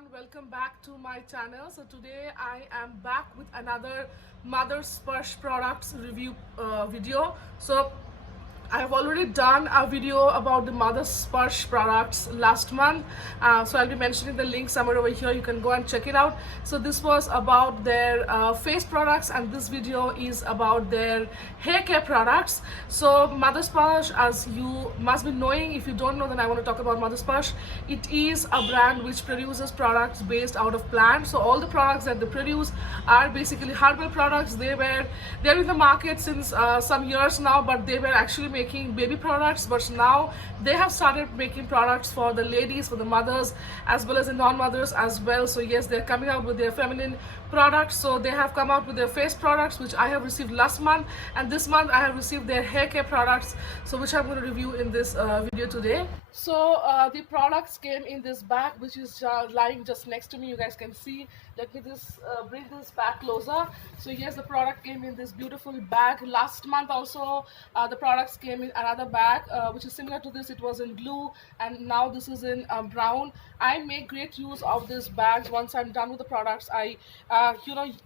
everyone, welcome back to my channel. So today I am back with another Mother Sparsh products review video. So I have already done a video about the Mother Sparsh products last month, so I'll be mentioning the link somewhere over here. You can go and check it out. So this was about their face products, and this video is about their hair care products. So Mother Sparsh, as you must be knowing, if you don't know, then I want to talk about Mother Sparsh. It is a brand which produces products based out of plants. So all the products that they produce are basically herbal products. They're in the market since some years now, but they were actually making baby products, but now they have started making products for the ladies, for the mothers, as well as the non-mothers as well. So yes, they're coming out with their feminine products. So they have come out with their face products, which I have received last month, and this month I have received their hair care products, so which I'm going to review in this video today. So the products came in this bag, which is lying just next to me. You guys can see. Let me just bring this bag closer. So yes, the product came in this beautiful bag. Last month also the products came in another bag which is similar to this. It was in blue, and now this is in brown. I make great use of these bags. Once I'm done with the products, I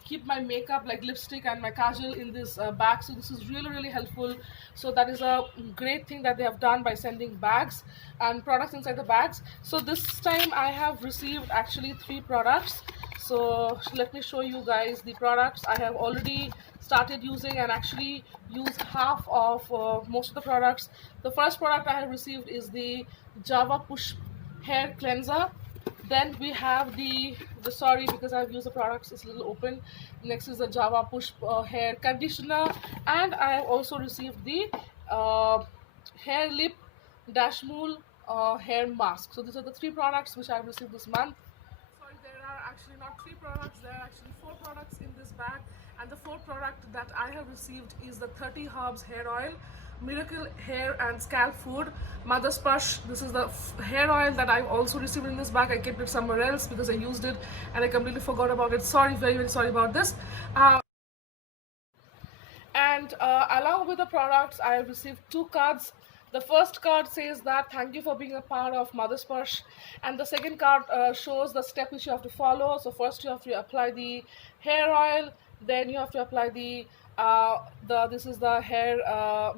keep my makeup like lipstick and my kajal in this bag. So this is really helpful. So that is a great thing that they have done by sending bags and products inside the bags. So this time I have received actually 3 products. So let me show you guys the products I have already started using, and actually use half of most of the products. The first product I have received is the Java Push hair cleanser. Then we have the sorry, because I've used the products, it's a little open. Next is the Java Push hair conditioner, and I have also received the hair lip Dashmul hair mask. So these are the 3 products which I've received this month. Sorry, there are actually not 3 products, there are actually 4 products in this bag, and the 4th product that I have received is the 30 Herbs hair oil, Miracle Hair and Scalp Food, Mother Sparsh. This is the hair oil that I've also received in this bag. I kept it somewhere else because I used it and I completely forgot about it. Sorry, very sorry about this. And along with the products, I have received 2 cards. The first card says that thank you for being a part of Mother Sparsh, and the second card shows the step which you have to follow. So first you have to apply the hair oil, then you have to apply the this is the hair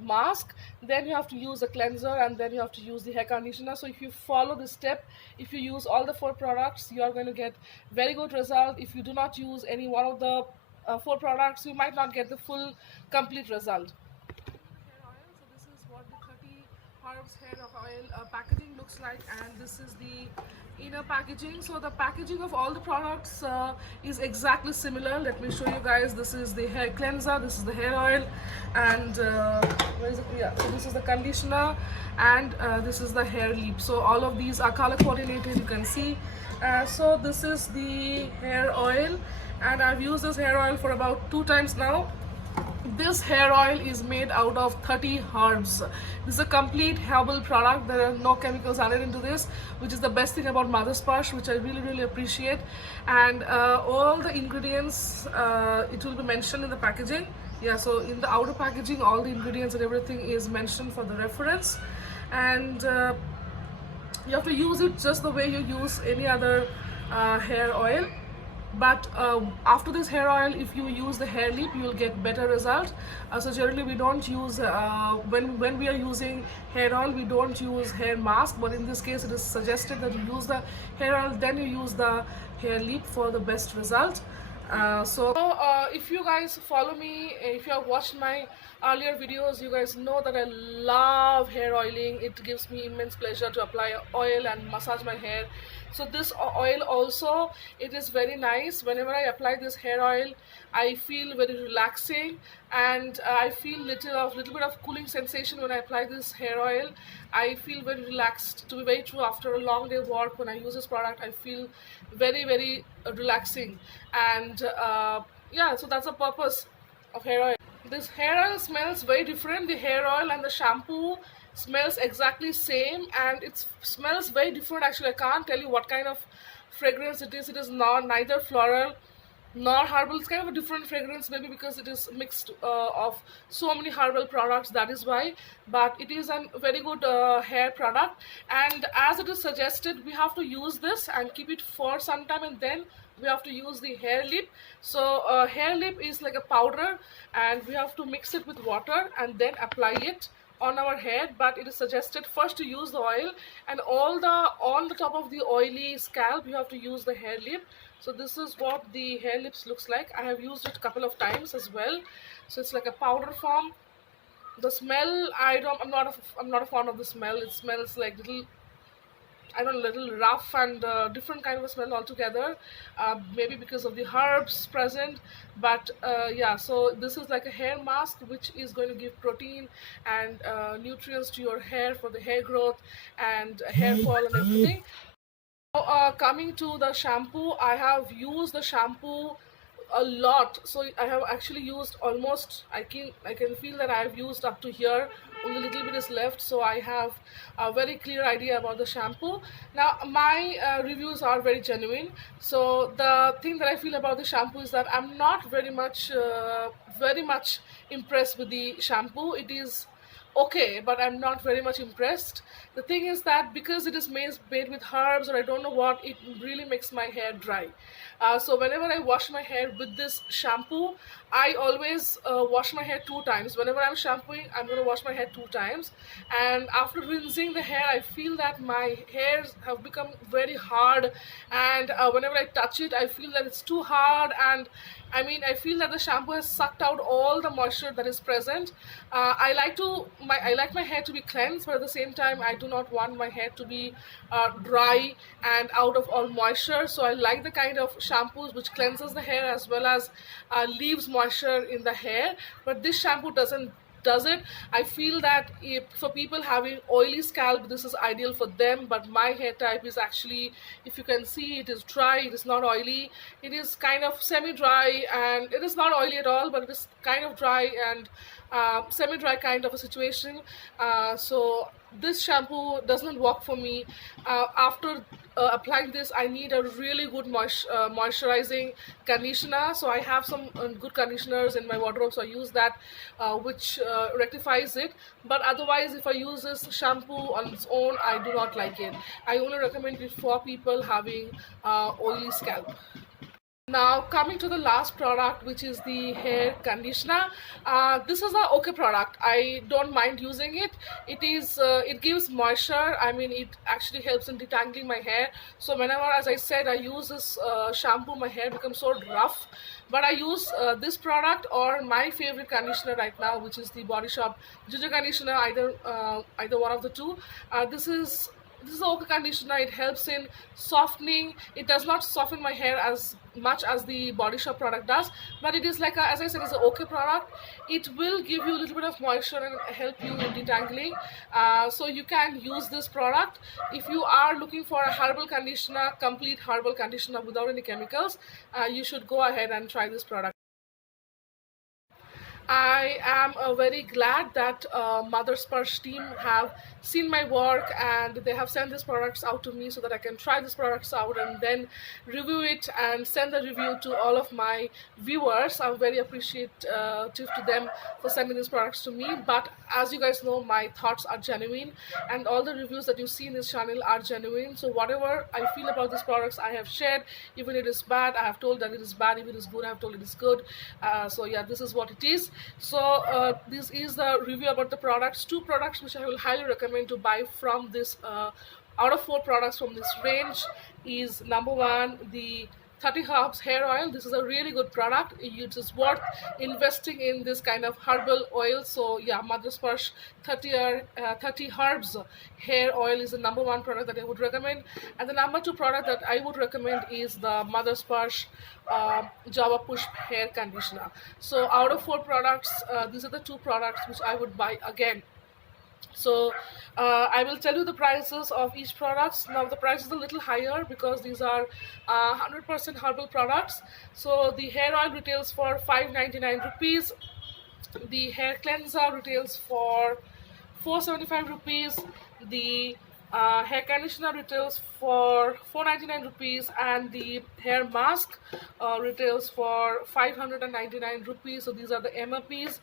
mask, then you have to use the cleanser, and then you have to use the hair conditioner. So if you follow this step, if you use all the 4 products, you are going to get very good result. If you do not use any one of the 4 products, you might not get the full complete result. Hair oil. So this is what the 30 Herbs hair oil packaging looks like, and this is the inner packaging. So the packaging of all the products is exactly similar. Let me show you guys. This is the hair cleanser, this is the hair oil, and where is it? Yeah, so this is the conditioner, and this is the hair lip. So all of these are color coordinated, you can see. So this is the hair oil, and I've used this hair oil for about 2 times now. This hair oil is made out of 30 herbs. This is a complete herbal product. There are no chemicals added into this, which is the best thing about Mother Sparsh, which I really appreciate. And all the ingredients, it will be mentioned in the packaging. Yeah, so in the outer packaging, all the ingredients and everything is mentioned for the reference. And you have to use it just the way you use any other hair oil. But after this hair oil, if you use the hair lip, you will get better result. So generally we don't use when we are using hair oil, we don't use hair mask, but in this case it is suggested that you use the hair oil, then you use the hair lip for the best result. If you guys follow me, if you have watched my earlier videos, you guys know that I love hair oiling. It gives me immense pleasure to apply oil and massage my hair. So this oil also, it is very nice. Whenever I apply this hair oil, I feel very relaxing, and I feel little bit of cooling sensation when I apply this hair oil. I feel very relaxed. To be very true, after a long day work, when I use this product, I feel very relaxing. And yeah, so that's the purpose of hair oil. This hair oil smells very different. The hair oil and the shampoo smells exactly same, and it smells very different. Actually, I can't tell you what kind of fragrance it is. It is not neither floral nor herbal. It's kind of a different fragrance, maybe because it is mixed of so many herbal products, that is why. But it is a very good hair product, and as it is suggested, we have to use this and keep it for some time, and then we have to use the hair lip. So hair lip is like a powder, and we have to mix it with water and then apply it on our head. But it is suggested first to use the oil, and all the on the top of the oily scalp you have to use the hair lip. So this is what the hair lips looks like. I have used it a couple of times as well. So it's like a powder form. The smell, I'm not a fan of the smell. It smells like little, I don't know, little rough and different kind of a smell altogether. Maybe because of the herbs present. But yeah, so this is like a hair mask which is going to give protein and nutrients to your hair for the hair growth and hair fall and everything. Coming to the shampoo, I have used the shampoo a lot. So I have actually used almost, I can feel that I have used up to here. Only a little bit is left, so I have a very clear idea about the shampoo. Now my reviews are very genuine. So the thing that I feel about the shampoo is that I'm not very much impressed with the shampoo. It is okay, but I'm not very much impressed. The thing is that because it is made with herbs, or I don't know what, it really makes my hair dry. So whenever I wash my hair with this shampoo, I always wash my hair 2 times. Whenever I'm shampooing, I'm going to wash my hair 2 times. And after rinsing the hair, I feel that my hairs have become very hard. And whenever I touch it, I feel that it's too hard. And I feel that the shampoo has sucked out all the moisture that is present. I like my hair to be cleansed, but at the same time, I do not want my hair to be dry and out of all moisture. So I like the kind of shampoos which cleanses the hair as well as leaves moisture in the hair. But this shampoo does it. I feel that if for people having oily scalp, this is ideal for them. But my hair type is actually, if you can see, it is dry. It is not oily. It is kind of semi-dry, and it is not oily at all, but it is kind of dry and semi-dry kind of a situation. So this shampoo does not work for me. After applying this, I need a really good moisturizing conditioner. So I have some good conditioners in my wardrobe, so I use that, which rectifies it. But otherwise, if I use this shampoo on its own, I do not like it. I only recommend it for people having oily scalp. Now coming to the last product, which is the hair conditioner. This is a okay product. I don't mind using it. It gives moisture. It actually helps in detangling my hair. So whenever, as I said, I use this shampoo, my hair becomes so rough. But I use this product or my favorite conditioner right now, which is the Body Shop Ginger Conditioner, either one of the two. This is a okay conditioner. It helps in softening. It does not soften my hair as much as the Body Shop product does, but it is like as I said, it's an okay product. It will give you a little bit of moisture and help you in detangling. So you can use this product if you are looking for a herbal conditioner, complete herbal conditioner without any chemicals. You should go ahead and try this product. I am very glad that Mother Sparsh team have seen my work, and they have sent these products out to me so that I can try these products out and then review it and send the review to all of my viewers. I'm very appreciative to them for sending these products to me. But as you guys know, my thoughts are genuine, and all the reviews that you see in this channel are genuine. So whatever I feel about these products, I have shared. Even if it is bad, I have told that it is bad. If it is good, I have told it is good. So yeah, this is what it is. So this is the review about the products. 2 products which I will highly recommend to buy from this. Out of 4 products from this range is number 1, the 30 Herbs hair oil. This is a really good product. It is worth investing in this kind of herbal oil. So yeah, Mother Sparsh 30 Herbs hair oil is the number 1 product that I would recommend. And the number 2 product that I would recommend is the Mother Sparsh Java Push hair conditioner. So out of 4 products, these are the 2 products which I would buy again. So I will tell you the prices of each product. Now the price is a little higher because these are 100% herbal products. So the hair oil retails for 599 rupees. The hair cleanser retails for 475 rupees. The Hair conditioner retails for 499 rupees, and the hair mask retails for 599 rupees. So these are the MRPs.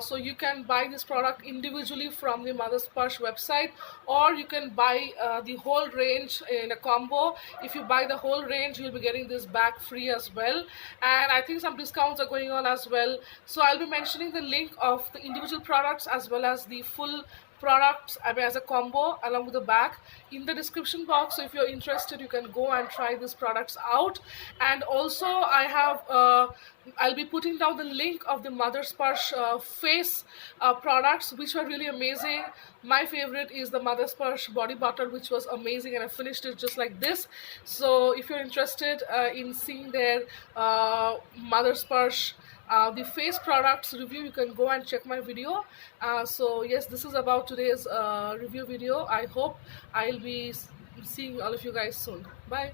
So you can buy this product individually from the Mother Sparsh website, or you can buy the whole range in a combo. If you buy the whole range, you'll be getting this bag free as well, and I think some discounts are going on as well. So I'll be mentioning the link of the individual products as well as the full products, I mean, as a combo along with the bag in the description box. So if you're interested, you can go and try these products out. And also I'll be putting down the link of the Mother Sparsh face products, which were really amazing. My favorite is the Mother Sparsh body butter, which was amazing, and I finished it just like this. So if you're interested in seeing their Mother Sparsh the face products review, you can go and check my video. So yes, this is about today's review video. I hope I'll be seeing all of you guys soon. Bye.